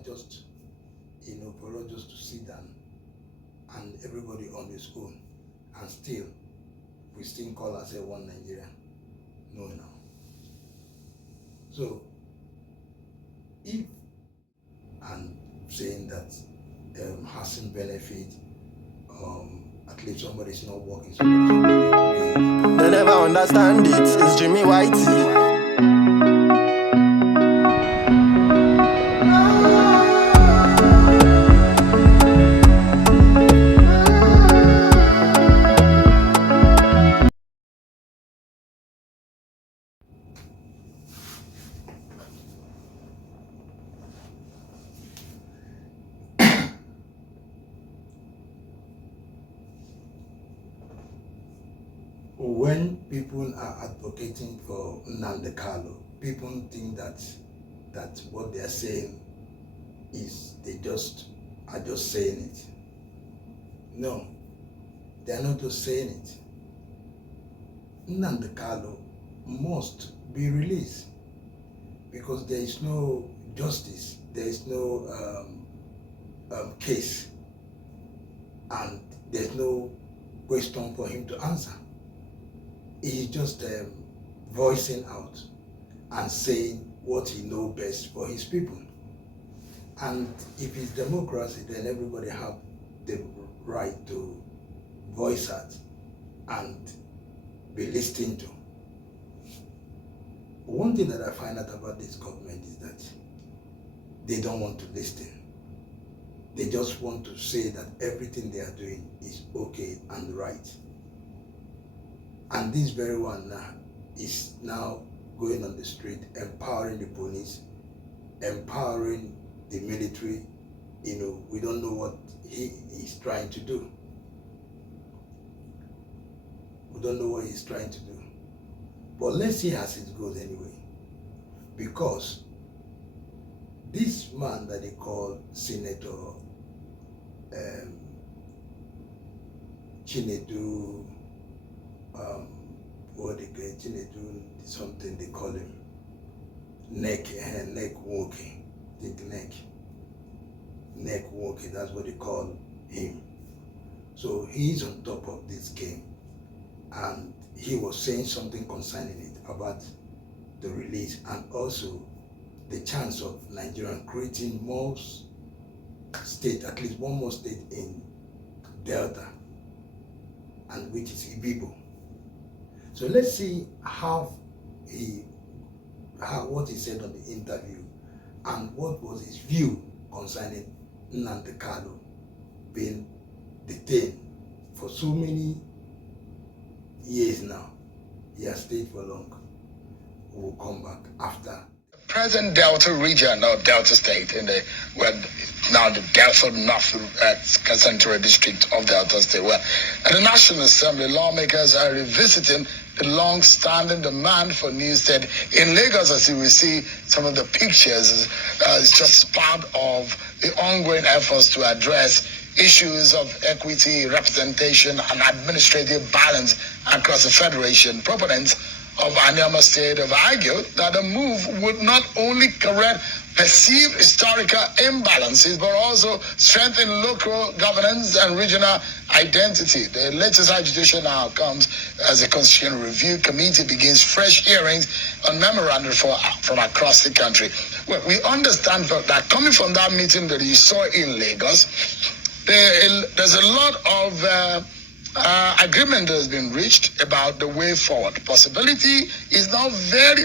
not just, for us just to sit down and everybody on his own, and still, we still call ourselves one Nigeria. No. So, if, and saying that hasn't benefit, at least somebody's not working, somebody's not doing. They never understand it, it's Jimmy Whitey. When people are advocating for Nnamdi Kanu, people think that what they are saying is they are just saying it. No, they are not just saying it. Nnamdi Kanu must be released because there is no justice, there is no case, and there's no question for him to answer. He's just voicing out and saying what he knows best for his people. And if it's democracy, then everybody have the right to voice out and be listened to. One thing that I find out about this government is that they don't want to listen. They just want to say that everything they are doing is okay and right. And this very one now is now going on the street, empowering the police, empowering the military. We don't know what he is trying to do. We don't know what he's trying to do. But let's see as it goes anyway. Because this man that they call Senator Chinedu, what they call Chinedu, something they call him, Nwoke, I think Nwoke, that's what they call him. So he's on top of this game, and he was saying something concerning it about the release and also the chance of Nigeria creating more state, at least one more state in Delta, and which is Ibibo. So let's see what he said on the interview and what was his view concerning Nnamdi Kanu being detained for so many years now. He has stayed for long. We will come back after. Present Delta region or Delta state now the Delta North Central District of Delta State, where at the National Assembly, lawmakers are revisiting the long-standing demand for new state in Lagos. As you will see, some of the pictures is just part of the ongoing efforts to address issues of equity, representation, and administrative balance across the federation. Proponents of Anioma State have argued that the move would not only correct perceived historical imbalances, but also strengthen local governance and regional identity. The latest agitation now comes as the Constitutional Review Committee begins fresh hearings on memorandum from across the country. Well, we understand that coming from that meeting that you saw in Lagos, there's a lot of agreement that has been reached about the way forward. Possibility is now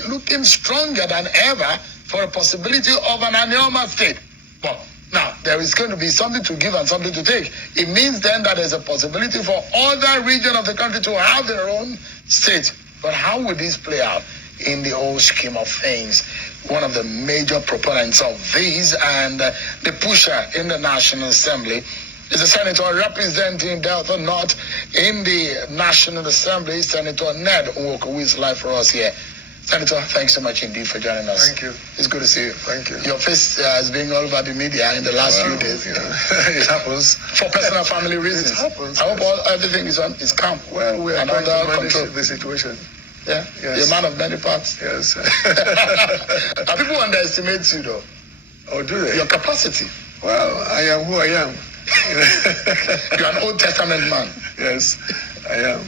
looking stronger than ever for a possibility of an Anioma state. But now there is going to be something to give and something to take. It means then that there's a possibility for other regions of the country to have their own state. But how would this play out in the whole scheme of things? One of the major proponents of these and the pusher in the National Assembly is a senator representing Delta North in the National Assembly, Senator Nwoke, who is live for us here. Senator, thanks so much indeed for joining us. Thank you. It's good to see you. Thank you. Your face has been all over the media in the last few days. It happens. For personal family reasons. It happens. I hope everything is calm. Well, we are trying under to manage control. the situation. Yeah? Yes. You're a man of many parts. Yes. People underestimate you though. Oh, do they? Your capacity. Well, I am who I am. You're an Old Testament man. Yes, I am.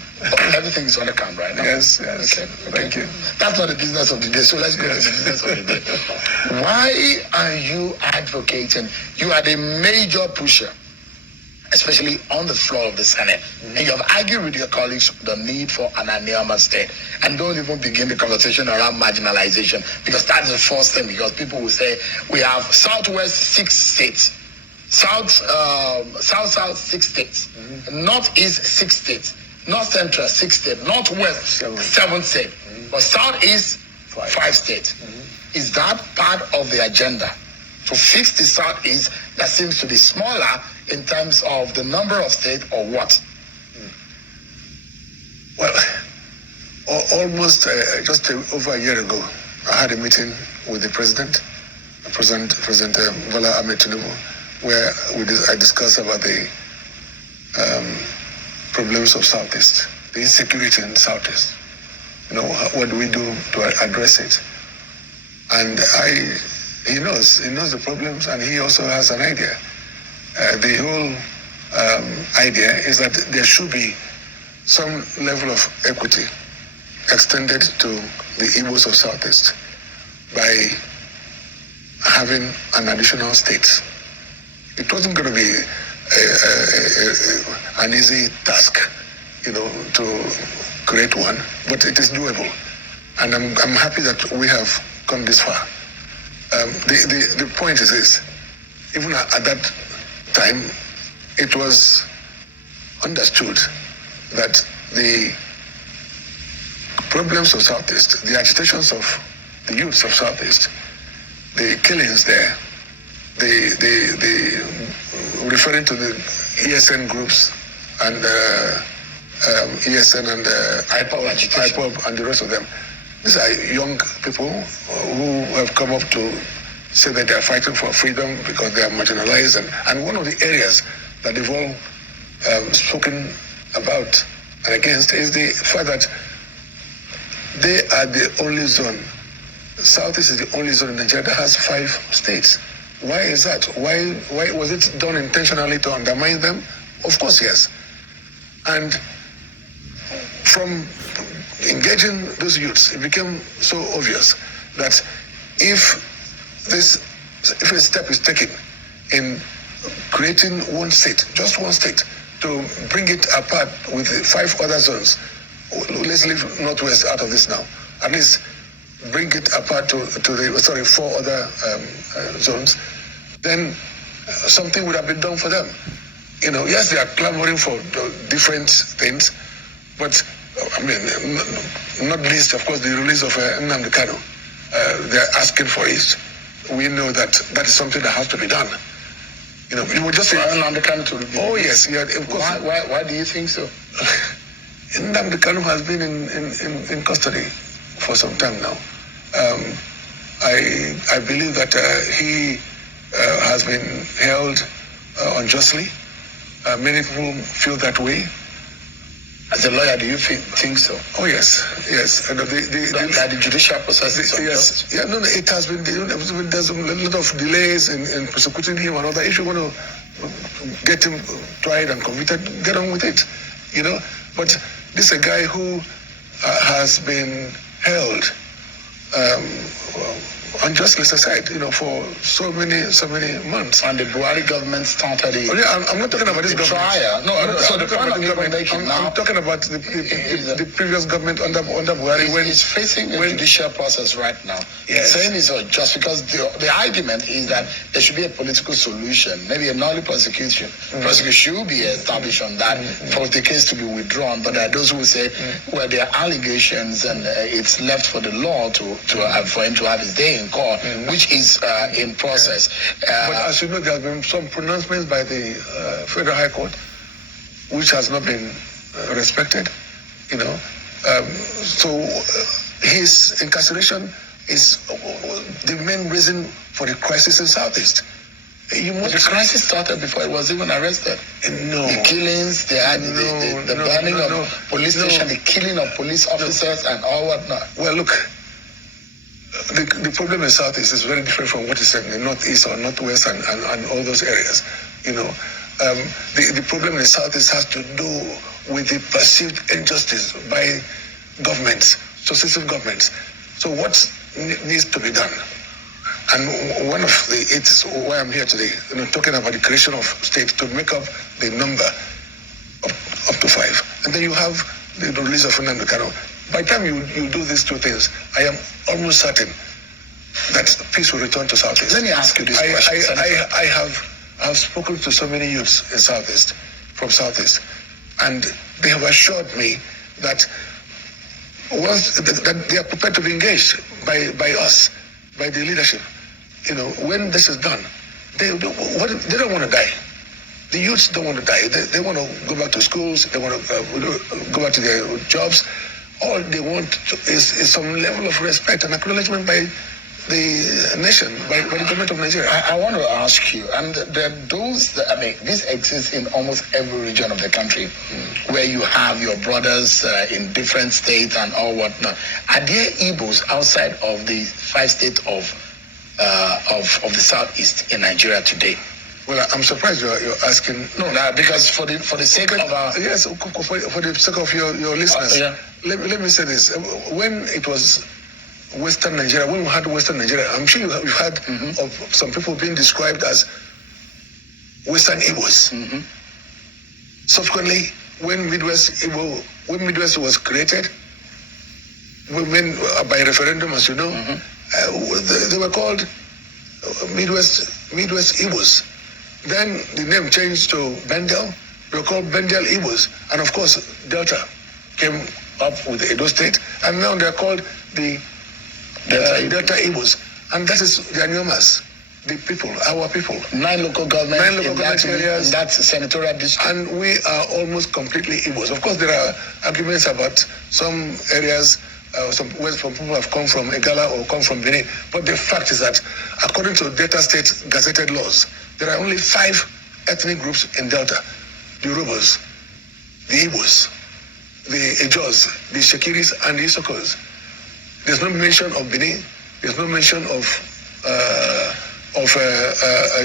Everything is on the camera right now. Yes. Okay. Thank you. That's not the business of the day, so let's go to the business of the day. Why are you advocating? You are the major pusher, especially on the floor of the Senate. And you have argued with your colleagues the need for an Aniama state. And don't even begin the conversation around marginalization, because that's the first thing, because people will say, we have Southwest 6 states, South 6 states, Northeast 6 states, North Central 6 states, Northwest 7 states, but Southeast 5 states. Is that part of the agenda? To fix the Southeast that seems to be smaller in terms of the number of states, or what? Well, almost just over a year ago, I had a meeting with the President Bola Ahmed Tinubu, where I discussed about the problems of Southeast, the insecurity in Southeast. What do we do to address it? And he knows the problems, and he also has an idea. The whole idea is that there should be some level of equity extended to the Igbos of Southeast by having an additional state. It wasn't going to be an easy task, to create one, but it is doable. And I'm happy that we have come this far. The point is this: even at that time, it was understood that the problems of Southeast, the agitations of the youths of Southeast, the killings there, the referring to the ESN groups and ESN and IPOB and the rest of them. These are young people who have come up to say that they are fighting for freedom because they are marginalized. And one of the areas that they've all spoken about and against is the fact that they are the only zone. Southeast is the only zone in Nigeria that has 5 states. Why is that? Why was it done intentionally to undermine them? Of course, yes. And from engaging those youths, it became so obvious that if a step is taken in creating one state, just one state, to bring it apart with the 5 other zones, let's leave Northwest out of this now, at least bring it apart to the 4 other zones, then something would have been done for them. Yes, they are clamoring for different things, but I mean, not least, of course, the release of Nnamdi Kanu. They're asking for it. We know that is something that has to be done. You would just say Nnamdi Kanu to be. Oh yes, yeah, of course. Why do you think so? Nnamdi Kanu has been in custody for some time now. I believe that he has been held unjustly. Many people feel that way. As a lawyer, do you think so? Oh yes. And that the judicial process is yes. Yeah, no, it has been. There's a lot of delays in prosecuting him and all that. If you want to get him tried and convicted, get on with it. But this is a guy who has been held unjustly aside, for so many months. And the Buhari government started it. Oh, yeah, I'm not talking about this government. Trial. So the point I'm making now. I'm talking about the previous government under Buhari. When it's facing a judicial process right now. Yes. Saying is just because the argument is that there should be a political solution, maybe a null prosecution. Prosecution should be established on that for the case to be withdrawn. But there are those who say, well, there are allegations and it's left for the law for him to have his day in court, which is in process. But as you know, there have been some pronouncements by the Federal High Court, which has not been respected. So his incarceration is the main reason for the crisis in Southeast. The crisis started before he was even arrested. No. The killings, the burning of police station, the killing of police officers and all whatnot. Well, look, the problem in Southeast is very different from what is in the Northeast or Northwest and all those areas. The problem in the Southeast has to do with the perceived injustice by governments, successive governments. So what needs to be done? And one of it's why I'm here today, talking about the creation of states to make up the number up to 5. And then you have the release of Nnamdi Kanu. By the time you do these two things, I am almost certain that peace will return to Southeast. Let me ask you this question. I have spoken to so many youths in Southeast, from Southeast, and they have assured me that that they are prepared to be engaged by us, by the leadership. When this is done, they don't want to die. The youths don't want to die. They want to go back to schools. They want to go back to their jobs. All they want is some level of respect and acknowledgement by the nation, by the government of Nigeria. I want to ask you, and this exists in almost every region of the country, where you have your brothers in different states and all whatnot. Are there Igbos outside of the 5 states of the Southeast in Nigeria today? Well, I'm surprised you're asking. No, because for the sake of our... Yes, for the sake of your listeners, yeah. Let me say this. When it was Western Nigeria, when we had Western Nigeria, I'm sure you've heard of some people being described as Western Igbos. Subsequently, when Midwest was created, by referendum, as you know, they were called Midwest Igbos. Then the name changed to Bendel. They were called Bendel Igbos. And of course, Delta came up with the Edo State, and now they're called the Delta Igbos. And that is the Anyomas, the people, our people. 9 local governments in areas. In that senatorial district. And we are almost completely Igbos. Of course, there are arguments about some areas, some people have come from Igala or come from Benin. But the fact is that, according to Delta State gazetted laws, there are only 5 ethnic groups in Delta: the Yorubas, the Igbos, the Ejos, the Shekiris, and the Isokos. There's no mention of Benin. There's no mention of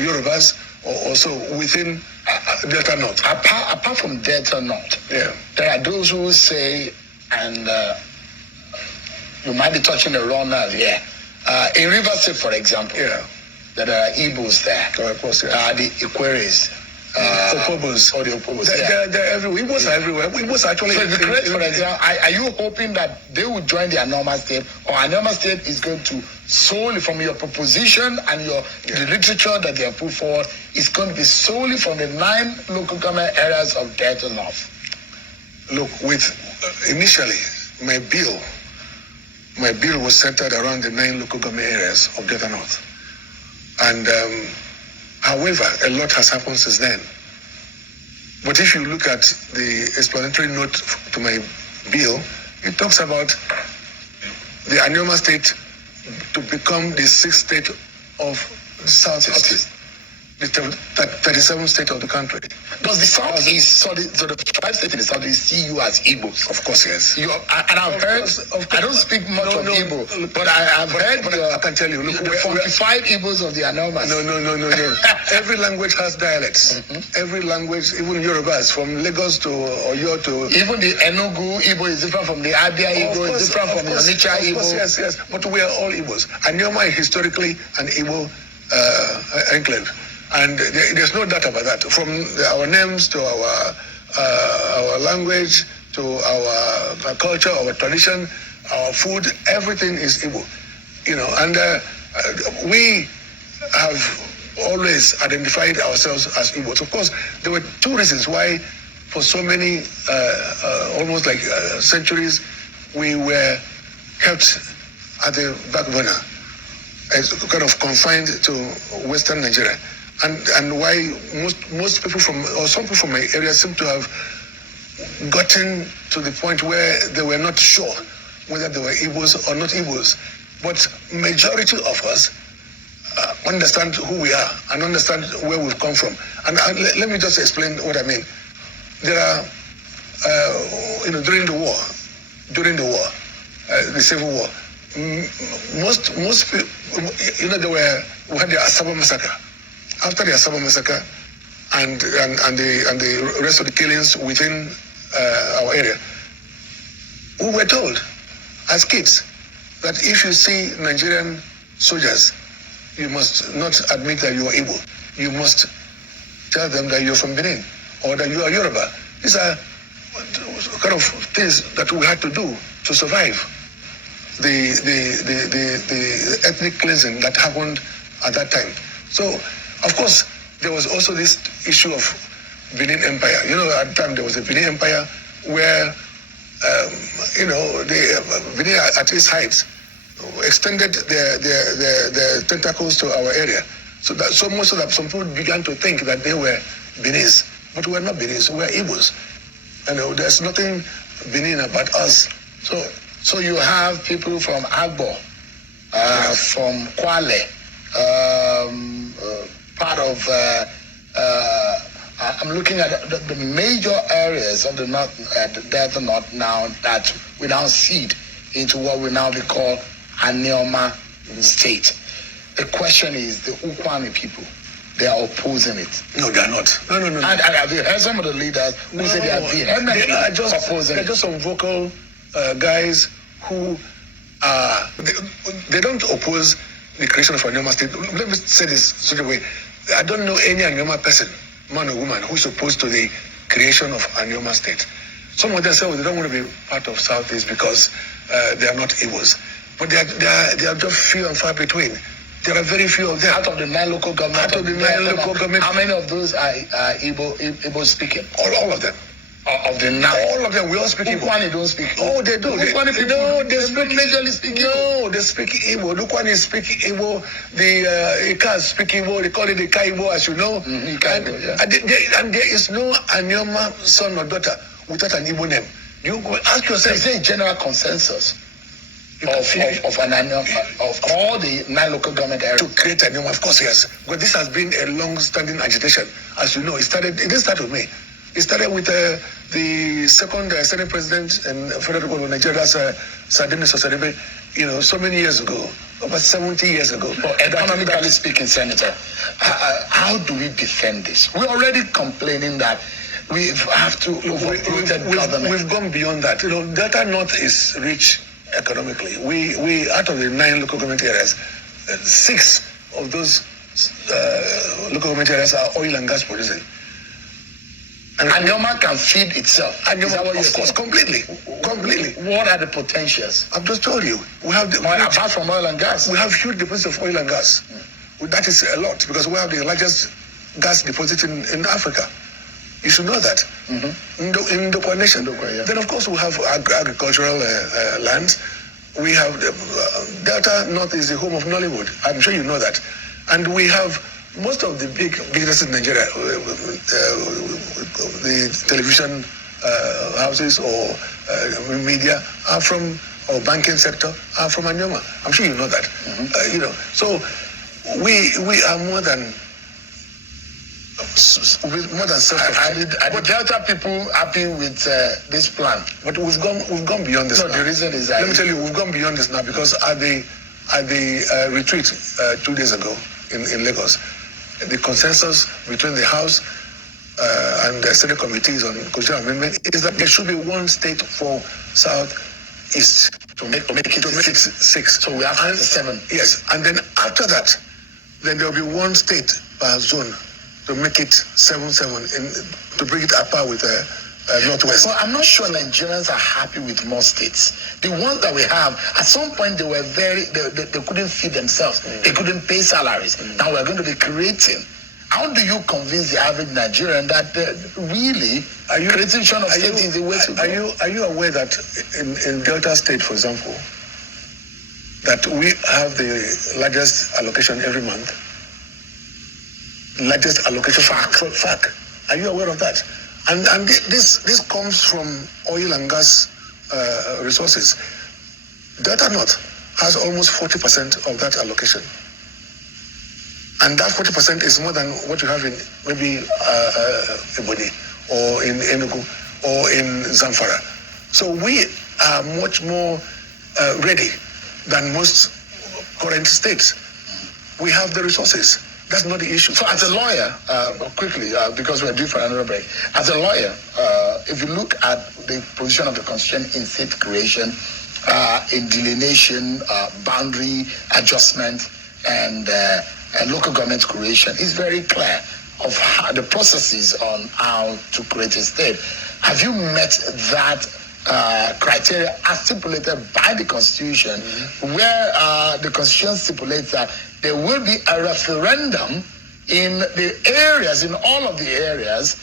Yorubas, or also within Delta North. Apart from Delta North, there are those who say, and you might be touching the wrong nerve here. In River State, for example, there are Igbos there. Of course, yes. The Ikweres. Opobos. Or the Opobos. They're everywhere. Igbos are everywhere. Igbos actually... So for example, are you hoping that they will join the Anoma State, or Anoma State is going to solely from your proposition and the literature that they have put forward is going to be solely from the 9 local government areas of Delta North? Look, initially, my bill was centered around the 9 local government areas of Delta North. And however, a lot has happened since then. But if you look at the explanatory note to my bill, it talks about the Anyoma State to become the 6th state of the Southeast, the 37th state of the country. Does the Southeast, so the 5 states in the Southeast see you as Igbos? Of course, yes. And I've heard, I don't speak much of Igbo, but I've heard I can tell you, look, the 45 Igbos of the Anomas. No. Every language has dialects. Every language, even Yorubas, from Lagos to Oyo to... Even the Enugu Igbo is different from the Abia Igbo, is different from the Onitsha Igbo. Yes. But we are all Igbos. Anyoma is historically an Igbo enclave. And there's no doubt about that. From our names to our language to our culture, our tradition, our food, everything is Igbo. And we have always identified ourselves as Igbos. Of course, there were 2 reasons why, for so many, almost like centuries, we were kept at the back burner, as kind of confined to Western Nigeria. And why most people some people from my area seem to have gotten to the point where they were not sure whether they were Igbos or not Igbos. But majority of us understand who we are and understand where we've come from. And let me just explain what I mean. There are, during the war, the Civil War, most people, we had the Asaba massacre. After the Asaba massacre and the rest of the killings within our area, we were told as kids that if you see Nigerian soldiers, you must not admit that you are Igbo. You must tell them that you're from Benin or that you are Yoruba. These are kind of things that we had to do to survive the ethnic cleansing that happened at that time. So, of course, there was also this issue of Benin Empire. At the time there was a Benin Empire where, the Benin at its height extended their tentacles to our area. So much so that some people began to think that they were Benis, but we are not Benis, we are Igbos. There's nothing Benin about us. So you have people from Agbo, from Kwale, part of. I'm looking at the major areas of the north, the north now that we now seed into what we now be called Anioma state. The question is the Ukwani people. They are opposing it. No, they are not. No. And have you heard some of the leaders who say they are vehemently opposing they're just some vocal guys who they don't oppose the creation of Anioma state. Let me say this such a way. I don't know any Anioma person, man or woman, who's opposed to the creation of Anioma state. Some of them say, they don't want to be part of Southeast because they are not Igbos. But they are just few and far between. There are very few of them. Out of the 9 local governments. How many of those are Igbo speaking? All of them. Of the 9. All of them. We all speak Igbo. Ukwani don't speak. Oh, they do. They speak majorly speak Igbo. No, they speak Igbo. Ukwani speak Igbo. The Ikas speak Igbo. They call it Ika Igbo, as you know. And there is no Anioma son or daughter without an Igbo name. You go ask yourself. Is there a general consensus of all the 9 local government areas to create Anioma? Of course, yes. But this has been a long-standing agitation, as you know. It didn't start with me. It started with the second Senate President and Federal Republic of Nigeria, Sir Denis Osadebe, so many years ago, over 70 years ago. But economically speaking, Senator, how do we defend this? We're already complaining that we have to government. We've gone beyond that. Delta North is rich economically. We out of the 9 local government areas, 6 of those local government areas are oil and gas producing. And Anioma can feed itself. Anioma, of course, completely. What are the potentials? I've just told you. We have apart from oil and gas. We have huge deposits of oil and gas. That is a lot because we have the largest gas deposit in Africa. You should know that. In the nation. Then, of course, we have agricultural lands. We have Delta North is the home of Nollywood. I'm sure you know that. And we have most of the big businesses in Nigeria, the television houses or media are from, or banking sector are from Anioma. I'm sure you know that. So we are more than Are the Delta people happy with this plan? But we've gone beyond this. No, now. The reason is that let me tell you, we've gone beyond this now because at the retreat 2 days ago in Lagos, the consensus between the House and the Senate committees on constitutional amendment is that there should be one state for Southeast to make it 6. So we have 7. Yes, and then after that, then there will be one state per zone to make it 7-7 to bring it up with Northwest. Well, I'm not sure Nigerians are happy with more states. The ones that we have, at some point they were they couldn't feed themselves. They couldn't pay salaries. Now we're going to be creating. How do you convince the average Nigerian that really creation of state is the way to go? Are you aware that in Delta State, for example, that we have the largest allocation every month? Largest allocation FAC. Are you aware of that? And this comes from oil and gas resources. Delta North has almost 40% of that allocation. And that 40% is more than what you have in maybe Ebony or in Enugu or in Zamfara. So we are much more ready than most current states. We have the resources. That's not the issue. So as a lawyer, quickly, because we're due for another break, as a lawyer, if you look at the position of the Constitution in state creation, in delineation, boundary adjustment, and local government creation, it's very clear of how the processes on how to create a state. Have you met that criteria as stipulated by the Constitution, where the Constitution stipulates that there will be a referendum in the areas, in all of the areas,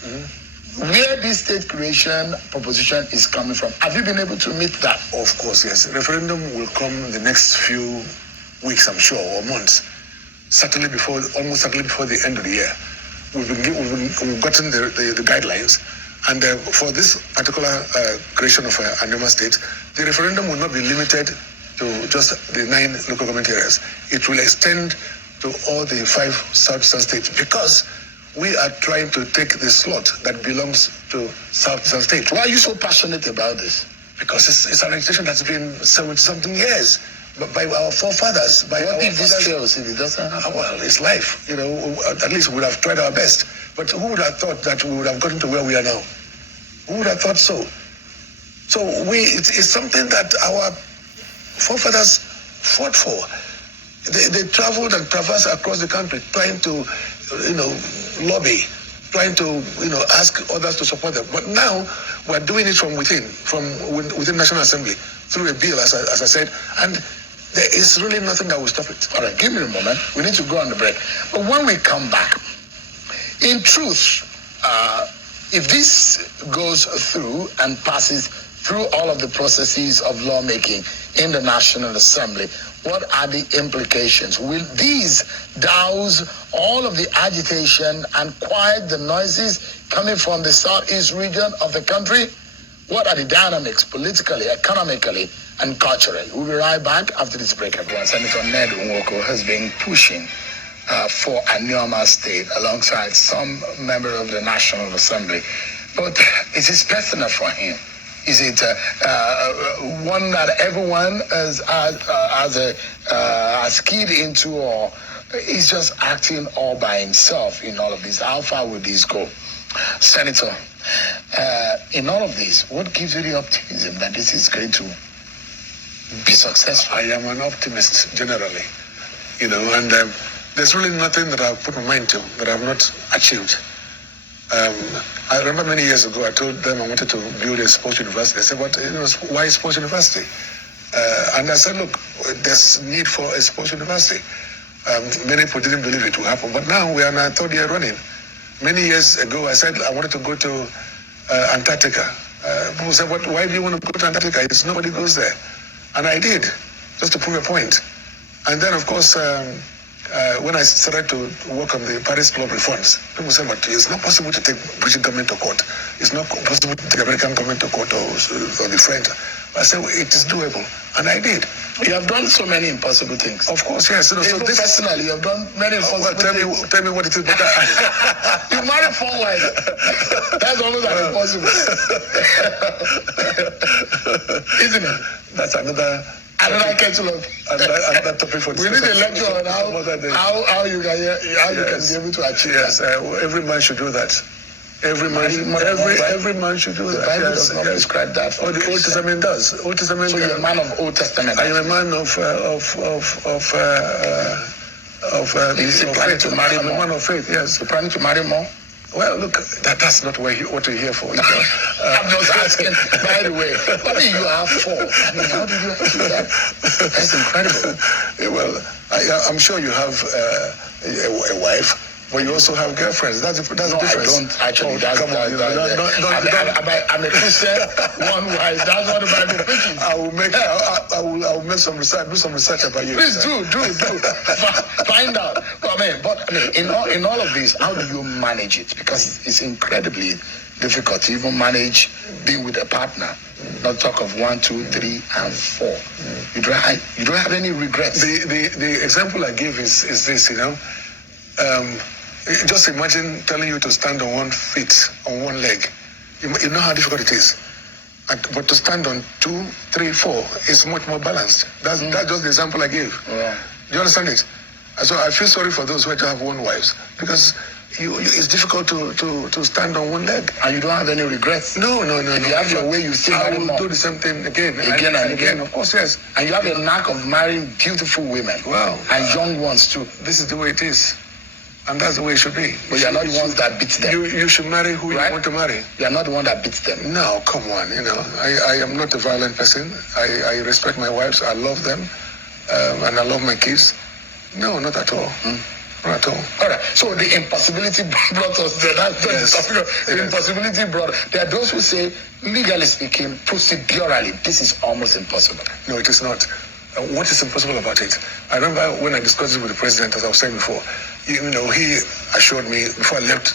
where this state creation proposition is coming from? Have you been able to meet that? Of course, yes. Referendum will come in the next few weeks, I'm sure, or months. Almost certainly before the end of the year. We've gotten the guidelines, and for this particular creation of a Anoma state, the referendum will not be limited to just the 9 local government areas. It will extend to all the 5 southeastern states, because we are trying to take the slot that belongs to southeastern states. Why are you so passionate about this? Because it's an agitation that's been 70-something years. But by our forefathers, what if this fails, if it doesn't happen? Well, it's life, at least we would have tried our best. But who would have thought that we would have gotten to where we are now? Who would have thought so? So it's something that our forefathers fought for. They traveled and traversed across the country trying to, lobby, trying to, ask others to support them. But now we're doing it from within National Assembly, through a bill, as I said, and there is really nothing that will stop it. All right, give me a moment. We need to go on the break. But when we come back, in truth, if this goes through and passes through all of the processes of lawmaking in the National Assembly, what are the implications? Will these douse all of the agitation and quiet the noises coming from the southeast region of the country? What are the dynamics politically, economically, and culturally? We'll be right back after this break, everyone. Senator Nwoke has been pushing for a Nwoke state alongside some member of the National Assembly. But is this personal for him? Is it one that everyone has keyed into, or is just acting all by himself in all of this? How far will this go? Senator, in all of this, what gives you the optimism that this is going to be successful? I am an optimist generally, and there's really nothing that I've put my mind to that I've not achieved. I remember many years ago, I told them I wanted to build a sports university. They said, why sports university? And I said, look, there's need for a sports university. Many people didn't believe it would happen, but now we are in our 3rd year running. Many years ago, I said I wanted to go to Antarctica. People said, why do you want to go to Antarctica? Nobody goes there. And I did, just to prove a point. And then, of course, when I started to work on the Paris Club reforms, people said, but it's not possible to take British government to court. It's not possible to take American government to court or the French. I said, it is doable. And I did. You have done so many impossible things. Of course, yes. So this, personally, you have done many impossible things. Tell me what it is. You married 4 wives. That's almost impossible. Isn't it? That's another kettle of another topic for we need a lecture on how you can be able to achieve that. Every man should do that. Every man should do that. The Bible does not prescribe that. Oh, the Old Testament does. Old Testament. So you're a man of Old Testament. I am a man of faith. I'm a man of faith. Yes. You're planning to marry more? Well, look, that's not what you're here for. I'm just asking. By the way, you have 4. I mean, how did you do that? That's incredible. Yeah, well, I'm sure you have a wife. But you also have girlfriends. That's the difference. I don't actually. I'm a Christian. One wife. That's what the Bible preaches. I will make some research. Do some research about you. Please do. Find out. In all of this, how do you manage it? Because it's incredibly difficult to even manage being with a partner. Not talk of 1, 2, 3, and 4. You don't have any regrets. The example I give is this. Just imagine telling you to stand on 1 foot, on 1 leg. You know how difficult it is. But to stand on 2, 3, 4 is much more balanced. That's just the example I gave. Yeah. Do you understand it? And so I feel sorry for those who have one wives, because it's difficult to stand on one leg. And you don't have any regrets? No. If you have your way, you still I marry will more. do the same thing again And again. Of course, yes. And you have a knack of marrying beautiful women. Wow. And young ones too. This is the way it is. And that's the way it should be. But you're not the ones that beats them. You should marry who Right? you want to marry. You're not the one that beats them. No, come on. I am not a violent person. I respect my wives. I love them. And I love my kids. No, not at all. Not at all. All right. So the impossibility brought us there. That's Yes. the topic. The Yes. impossibility brought. There are those who say, legally speaking, procedurally, this is almost impossible. No, it is not. What is impossible about it? I remember when I discussed it with the president, as I was saying before, he assured me before I left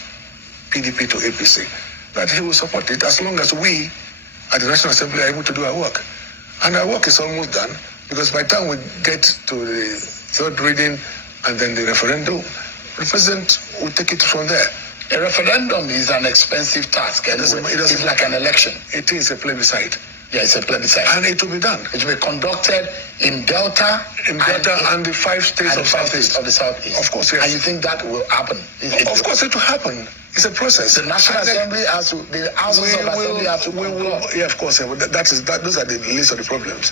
PDP to APC that he will support it as long as we at the National Assembly are able to do our work. And our work is almost done, because by the time we get to the third reading and then the referendum, the president will take it from there. A referendum is an expensive task. It doesn't- It's like an election. It is a plebiscite. Yeah, it's a plebiscite. And it will be done. It will be conducted in Delta, And the 5 states and of the five states Southeast. of the Southeast. Of course, yes. And you think that will happen? Of course, it will happen. It's a process. The National And then Assembly has to, the houses of Assembly have to concur. Yeah, of course. Yeah, but those are the least of the problems.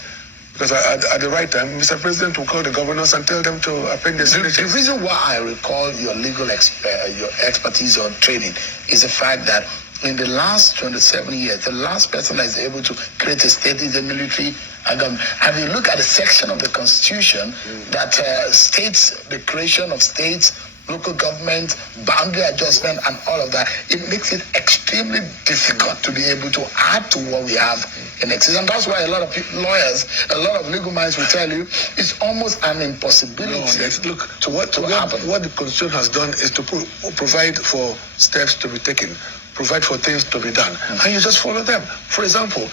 Because at the right time, Mr. President will call the governors and tell them to append the The signatures. reason why I recall your legal your expertise or training is the fact that in the last 27 years, the last person that is able to create a state is the military government. Have you looked at the section of the Constitution that states the creation of states, local government, boundary adjustment, and all of that? It makes it extremely difficult to be able to add to what we have in existence. And that's why a lot of lawyers, a lot of legal minds will tell you it's almost an impossibility happen. What the Constitution has done is to provide for steps to be taken, provide for things to be done, and you just follow them. For example,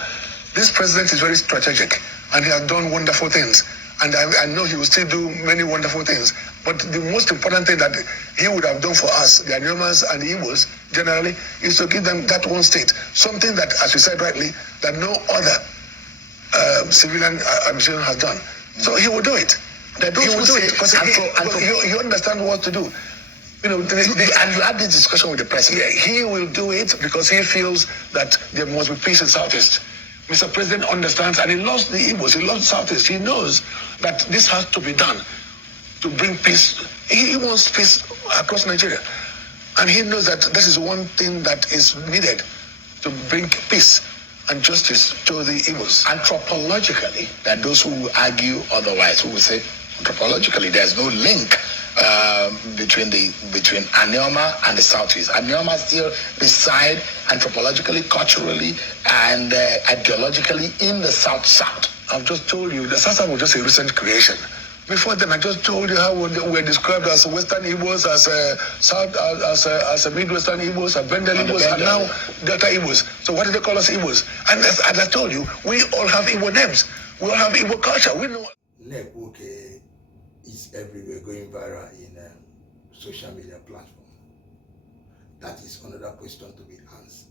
this president is very strategic, and he has done wonderful things, and I know he will still do many wonderful things. But the most important thing that he would have done for us, the Anyomas and the Igbos generally, is to give them that one state, something that, as you said rightly, that no other civilian administration has done. So he will do it. He will do it because you understand what to do. And you had this discussion with the president. Yeah, he will do it because he feels that there must be peace in Southeast. Mr. President understands, and he loves the Igbos, he loves Southeast. He knows that this has to be done to bring peace. He wants peace across Nigeria. And he knows that this is one thing that is needed to bring peace and justice to the Igbos. Anthropologically, there are those who will argue otherwise, who will say anthropologically there's no link between Anioma and the Southeast. Anioma still reside anthropologically, culturally, and ideologically in the South. I've just told you, the South was just a recent creation. Before then, I just told you how we're described as Western Igbos, as a Midwestern Igbos, as Bendel Igbos, and now Delta Igbos. So what do they call us Igbos? And as I told you, we all have Igbo names. We all have Igbo culture. We know. Nwoke is everywhere, going viral in social media platform. That is another question to be answered.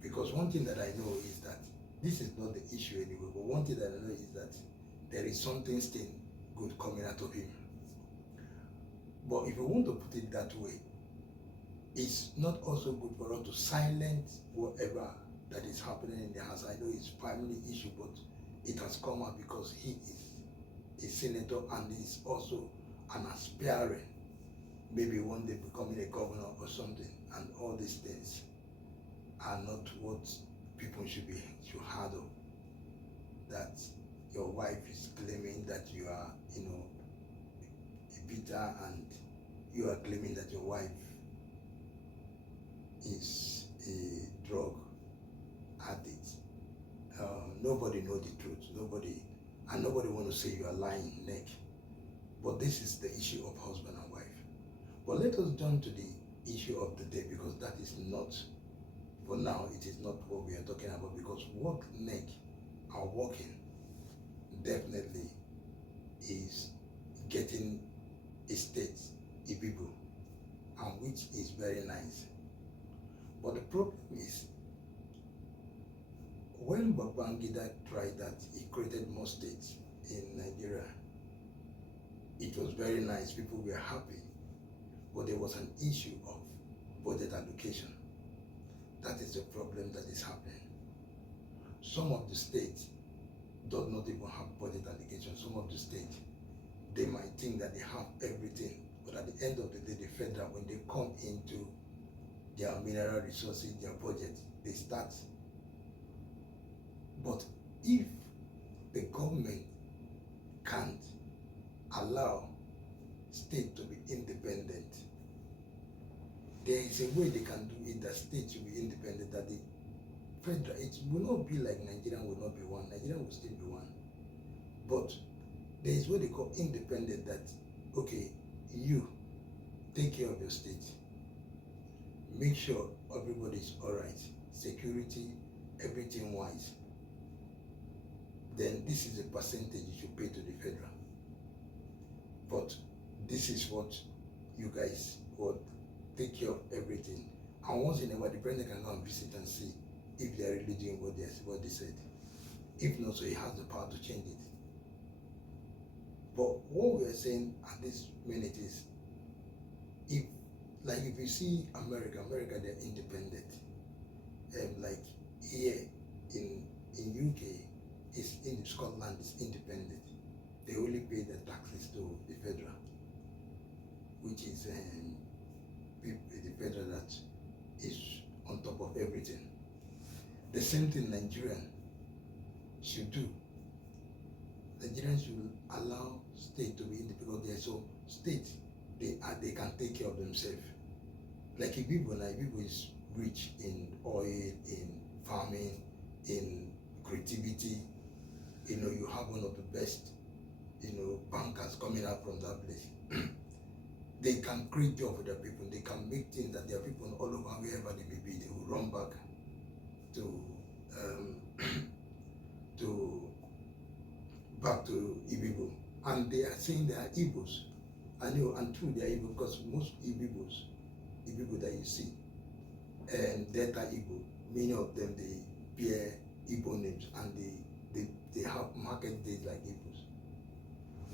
Because one thing that I know is that this is not the issue anyway, but one thing that I know is that there is something still good coming out of him. But if you want to put it that way, it's not also good for us to silence whatever that is happening in the house. I know it's family issue, but it has come out because he is a senator and is also an aspiring, maybe one day becoming a governor or something, and all these things are not what people should handle. That your wife is claiming that you are, a bitter, and you are claiming that your wife is a drug addict. Nobody knows the truth. Nobody want to say you are lying neck. But this is the issue of husband and wife. But let us jump to the issue of the day, because that is not, for now, it is not what we are talking about, because what neck are working definitely is getting a state, a people, and which is very nice. But the problem is, when Babangida tried that, he created more states in Nigeria. It was very nice, people were happy, but there was an issue of budget allocation. That is the problem that is happening. Some of the states do not even have budget allocation. Some of the states, they might think that they have everything, but at the end of the day, the federal, when they come into their mineral resources, their budget, they start. But if the government can't allow state to be independent, there is a way they can do it that state will be independent, that the federal, it will not be like Nigeria will not be one. Nigeria will still be one. But there is what they call independent, that, okay, you take care of your state. Make sure everybody is all right. Security, everything wise. Then this is a percentage you should pay to the federal. But this is what you guys would take care of everything. And once in a while, the president can go and visit and see if they are really doing what they said. If not, so he has the power to change it. But what we are saying at this minute is, if you see America, they're independent. Like here in UK, in Scotland is independent. They only pay the taxes to the federal, which is the federal that is on top of everything. The same thing Nigerian should do. Nigerians should allow state to be independent, because they're so state, they can take care of themselves. Like Ibibo is rich in oil, in farming, in creativity. You have one of the best, bankers coming out from that place. They can create jobs for their people. They can make things that their people all over, wherever they may be, they will run back to Ibibo. And they are saying they are Igbos. And true, they are Igbo, because most Igbo that you see, and Delta Igbo, many of them, they bear Igbo names, and they have market days like Igbos.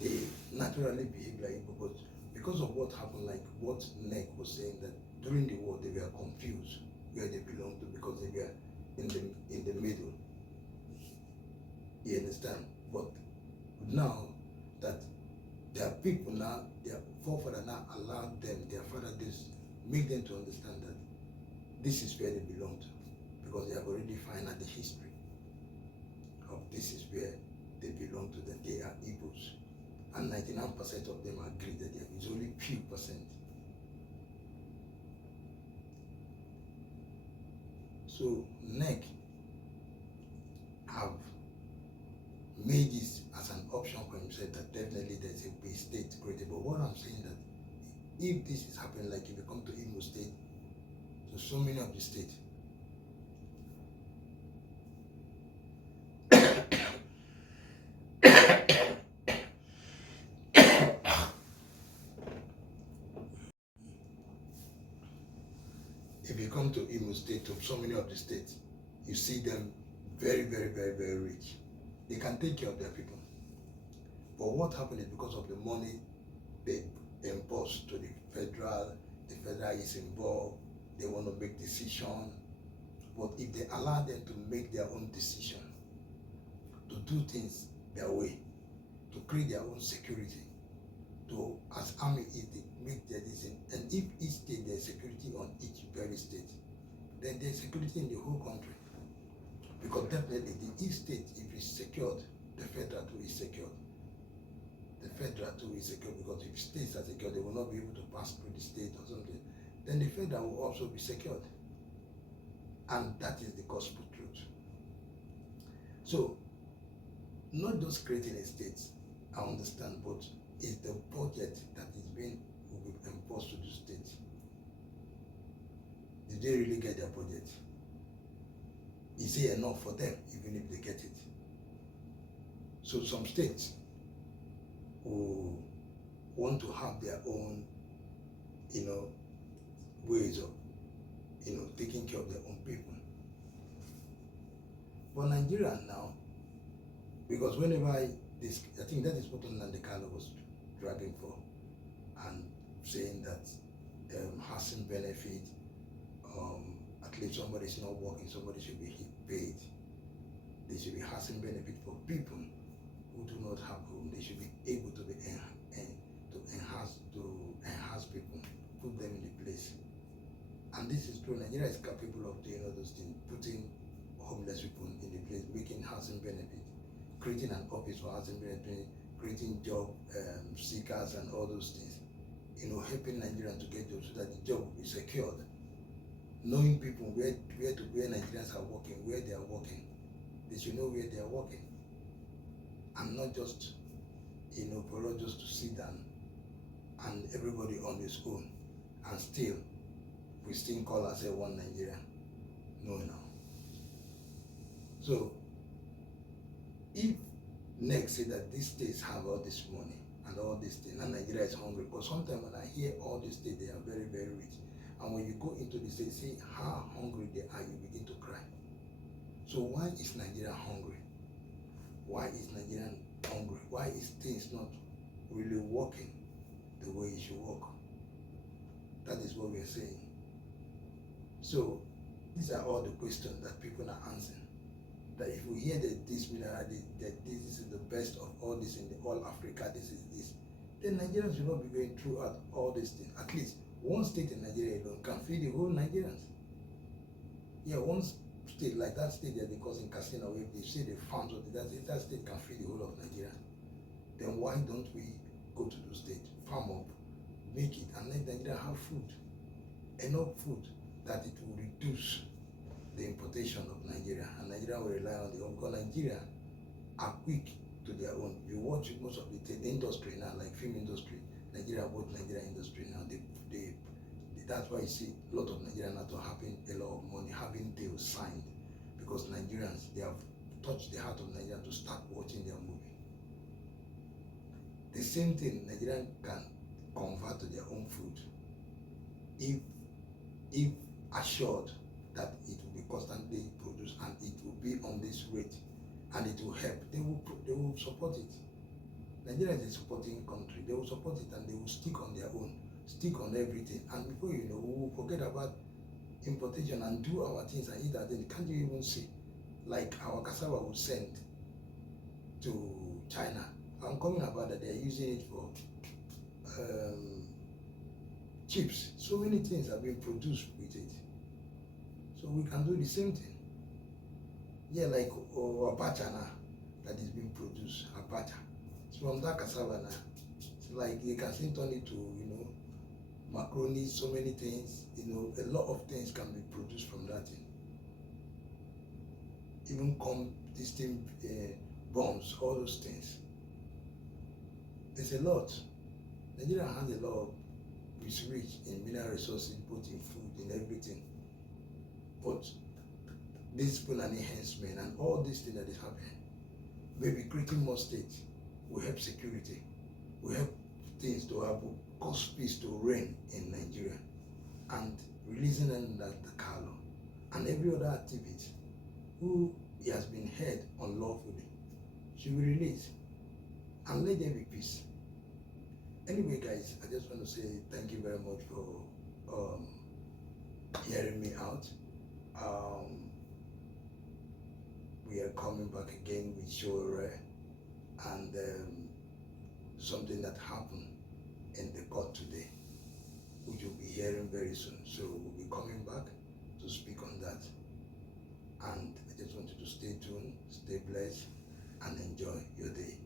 They naturally behave like Igbo, but because of what happened, like what Nwoke was saying, that during the war they were confused where they belonged to, because they were in the middle. You understand? But now that their people now, their forefathers now allowed them, their father, this, make them to understand that this is where they belong to, because they have already found out the history of this is where they belong to, that they are Igbos. And 99% of them agree that there is only few percent. So Nwoke have made this as an option for himself, that definitely there's a state created. But what I'm saying, that if this is happening, like if you come to Imo State, to so many of the states, if you come to Imo State, to so many of the states, you see them very, very, very, very rich. They can take care of their people. But what happened is, because of the money they impose to the federal is involved, they want to make decisions. But if they allow them to make their own decision, to do things their way, to create their own security, to, as army, if they make their decision, and if each state there's security on each very state, then there's security in the whole country. Because definitely the each state, if it's secured, the federal too is secured. The federal too is secured, because if states are secured, they will not be able to pass through the state or something. Then the federal will also be secured. And that is the gospel truth. So, not just creating a state, I understand, but it's the budget that will be imposed to the state. Did they really get their budget? Is it enough for them, even if they get it? So some states who want to have their own, ways of, taking care of their own people. But Nigeria now, because whenever I think that is what Nandekalo was dragging for, and saying that housing benefit, at least somebody is not working, somebody should be paid. There should be housing benefit for people who do not have home. They should be able to be enhance people, put them in the place. And this is true. Nigeria is capable of doing all those things, putting homeless people in the place, making housing benefit, creating an office for housing benefit, creating job seekers and all those things. Helping Nigerians to get jobs so that the job will be secured. Knowing people where Nigerians are working, where they are working. They should know where they are working. And not just, for us just to sit down and everybody on his own and still, we still call ourselves one Nigeria. No. So, if next say that these states have all this money and all these things, and Nigeria is hungry, because sometimes when I hear all these states, they are very, very rich. And when you go into the state, see how hungry they are, you begin to cry. So why is Nigeria hungry? Why is Nigeria hungry? Why is things not really working the way it should work? That is what we are saying. So these are all the questions that people are answering. That if we hear that this mineral, that this is the best of all this in all Africa, this is this, then Nigerians will not be going throughout all these things. At least one state in Nigeria alone can feed the whole Nigerians. Yeah, one state like that state that they call in Casino, if they say they found something, that state can feed the whole of Nigeria. Then why don't we go to those states, farm up, make it, and let Nigeria have food, enough food that it will reduce the importation of Nigeria, and Nigeria will rely on the own, because Nigeria are quick to their own. You watch most of the industry now, like film industry, Nigeria, both Nigeria industry now, that's why you see a lot of Nigerians not having a lot of money, having deals signed, because Nigerians, they have touched the heart of Nigeria to start watching their movie. The same thing Nigerian can convert to their own food if assured that it will be constantly produced and it will be on this rate and it will help. They will support it. Nigeria is a supporting country. They will support it and they will stick on their own, stick on everything. And before you know, we will forget about importation and do our things and eat our things. Can't you even see? Like our cassava will send to China. I'm coming about that they're using it for chips. So many things are being produced with it. So we can do the same thing. Yeah, like abacha now that is being produced, abacha. It's from that cassava now. It's like they can still turn it to, macaroni, so many things, a lot of things can be produced from that thing. Even this thing, bombs, all those things. There's a lot. Nigeria has a lot of, it's rich in mineral resources, both in food, in everything. But discipline and enhancement and all these things that is happening, maybe creating more states will help security, will help things to have, cause peace to reign in Nigeria, and releasing them that the Carlo and every other activity who has been held unlawfully should be released and let there be peace. Anyway, guys, I just want to say thank you very much for hearing me out. We are coming back again with Shore and something that happened in the court today, which you'll be hearing very soon. So we'll be coming back to speak on that. And I just want you to stay tuned, stay blessed, and enjoy your day.